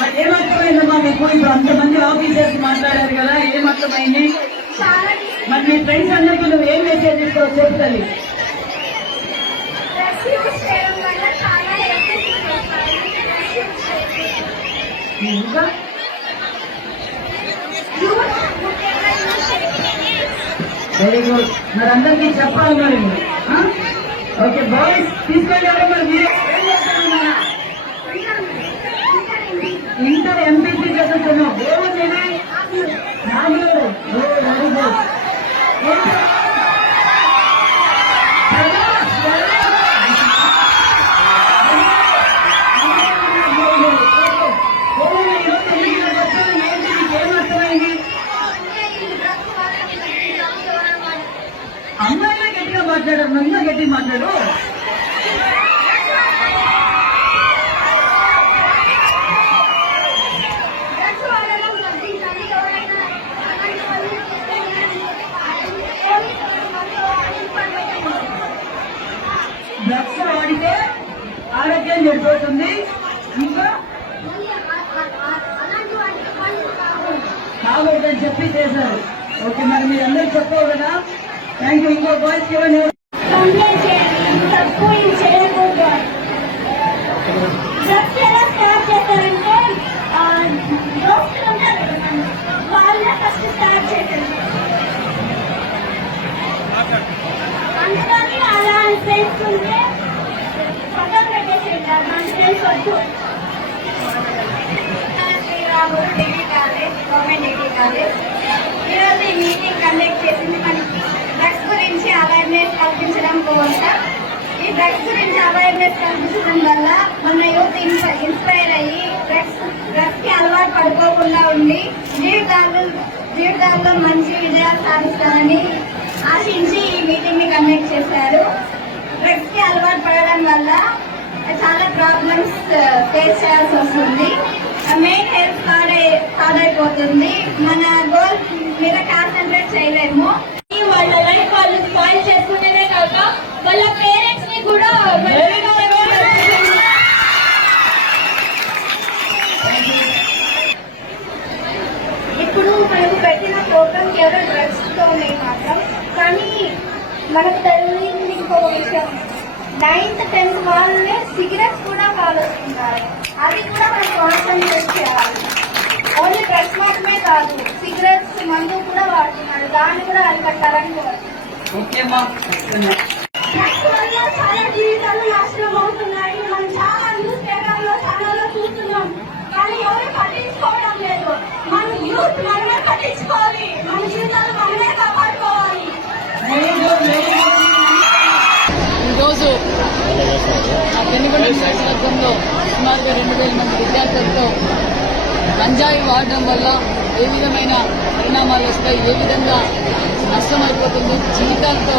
మీకు? ఇప్పుడు అంతమంది ఆఫీసర్స్ మాట్లాడారు కదా ఏమర్థమైంది? మరి మీ ఫ్రెండ్స్ అందరికీ నువ్వు ఏం మెసేజ్ ఇస్తావు చెప్తాను ఇంకా వెరీ గుడ్ మరి అందరికీ చెప్పాలి మరి ఓకే బాయ్స్ తీసుకెళ్ళారు మరి మీరు. కాకూడదని చెప్పి చేశారు. ఓకే మరి మీరు అందరూ చెప్పావు కదా? థ్యాంక్ యూ ఇంకో బాయ్స్ ఇవ్వండి. తప్పు ఇది చేయకూడదు డ్రగ్స్ ఎలా స్టార్ట్ చేస్తారంటే ఆ, దోస్తులు ఉంటారు కదా, వాళ్ళే ఫస్ట్ స్టార్ట్ చేశారు అందుకని అలా ఫ్రెండ్స్ ఉంటే పక్కన పెట్టేసేటారు మన ఫ్రెండ్స్ వద్దు శ్రీరాముడు degree college government degree college ఈరోజు ఈ మీటింగ్ కండక్ట్ చేసింది మనకి డ్రగ్స్ గురించి అవేర్నెస్ కల్పించడం కోసం. ఈ డ్రగ్స్ గురించి అవేర్నెస్ కల్పించడం వల్ల మన యూత్ ఇన్స్పైర్ అయ్యి డ్రగ్స్ డ్రగ్స్కి అలవాటు పడిపోకుండా ఉండి జీవితాలు జీవితాల్లో మంచి విజయాలు సాధిస్తామని ఆశించి ఈ మీటింగ్ని కండక్ట్ చేశారు. డ్రగ్స్కి అలవాటు పడడం వల్ల చాలా ప్రాబ్లమ్స్ ఫేస్ uh, చేయాల్సి వస్తుంది. మెయిన్ హెల్త్ పాడై అయిపోతుంది మన గోల్ మీద కాన్సన్ట్రేట్ చేయలేము. వాళ్ళ లైఫ్ వాళ్ళు స్పాయిల్ చేసుకునేదే కాక వాళ్ళ పేరెంట్స్ని కూడా ఇప్పుడు మనకు పెట్టిన ప్రోగ్రామ్ కేవలం డ్రగ్స్ తోనే మాత్రం. కానీ మనకు తెలియదు ఇంకో విషయం. నైన్త్ టెన్త్ వాళ్ళే సిగరెట్స్ కూడా కాలుస్తుంటారు. అది కూడా మనం కాన్సన్ట్రేట్ చేయాలి. ఓన్లీ డ్రగ్స్ మాత్రమే కాదు సిగరెట్స్ మందు కూడా వాడుతున్నారు దాన్ని కూడా అరికట్టాలని కోరుతున్నాను ఓకే అమ్మా డ్రగ్స్ వల్ల చాలా జీవితాలు నాశనం అవుతున్నాయి. మనం చాలా న్యూస్ పేపర్లో ఛానల్లో చూస్తున్నాం. కానీ ఎవరు పట్టించుకోవడం లేదు. మన యూత్ మనమే పట్టించుకోవాలి. మన జీవితాలు మనమే కాపాడుకోవాలి. వెరీ గుడ్ వెరీ గుడ్ ఈరోజు ఆ సుమారుగా రెండు వేల మంది విద్యార్థులతో గంజాయి వాడడం వల్ల ఏ విధమైన పరిణామాలు వస్తాయి? ఏ విధంగా నష్టమైపోతుంది? జీవితాలతో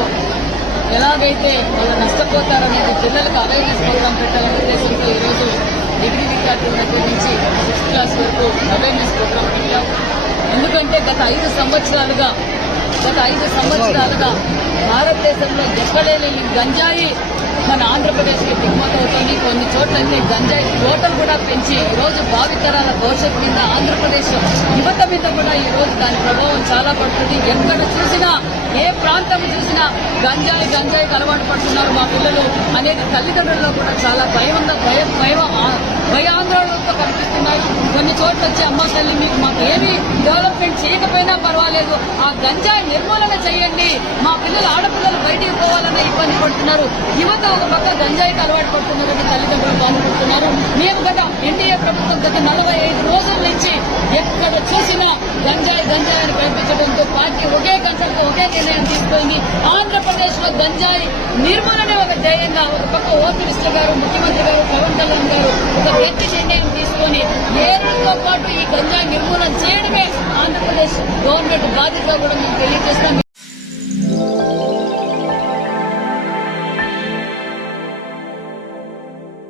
ఎలాగైతే వాళ్ళు నష్టపోతారనేది పిల్లలకు అవేర్నెస్ ప్రోగ్రాం పెట్టాలనే ఉద్దేశంతో ఈరోజు డిగ్రీ విద్యార్థుల దగ్గర నుంచి సిక్స్త్ క్లాస్ వరకు అవేర్నెస్ ప్రోగ్రాం పెట్టాం. ఎందుకంటే గత ఐదు సంవత్సరాలుగా గత ఐదు సంవత్సరాలుగా భారతదేశంలో ఎక్కడే లేని గంజాయి మన ఆంధ్రప్రదేశ్కి దిగుమతి అవుతుంది. కొన్ని చోట్ల అయితే గంజాయి తోటలు కూడా పెంచి ఈ రోజు భావితరాల భవిష్యత్తు మీద ఆంధ్రప్రదేశ్ యువత మీద కూడా ఈ రోజు దాని ప్రభావం చాలా పడుతుంది. ఎక్కడ చూసినా ఏ ప్రాంతం చూసినా గంజాయి గంజాయికి అలవాటు పడుతున్నారు మా పిల్లలు. లేని తల్లిదండ్రుల్లో కూడా చాలా భయం భయ భయ భయాందోళనలతో కనిపిస్తున్నాయి. కొన్ని చోట్ల వచ్చి అమ్మ తల్లి మీకు మాకు ఏమి డెవలప్మెంట్ చేయకపోయినా పర్వాలేదు. ఆ గంజాయి నిర్మూలన చేయండి. మా పిల్లలు ఆడపిల్లలు బయటికి పోవాలన్న ఇబ్బంది పడుతున్నారు. యువత ఒక పక్క గంజాయికి అలవాటు పడుతున్నారని తల్లిదండ్రులు బాధపడుతున్నారు మేము గత ఎన్డీఏ ప్రభుత్వం గత నలభై ఐదు రోజుల నుంచి ఎక్కడ చూసినా గంజాయి గంజాయి అని కనిపించడంతో పార్టీ ఒకే గంటలతో ఒకే నిర్ణయం తీసుకుంది ఆంధ్రప్రదేశ్లో గంజాయి నిర్మూలన ఒక ఒక పక్క ఓపీ గారు ముఖ్యమంత్రి గారు పవన్ కళ్యాణ్ గారు ఒక గట్టి నిర్ణయం తీసుకొని ఏరుతో పాటు ఈ గంజా నిర్మూలన చేయడమే ఆంధ్రప్రదేశ్ గవర్నమెంట్ బాధ్యతగా కూడా మేము తెలియజేస్తాం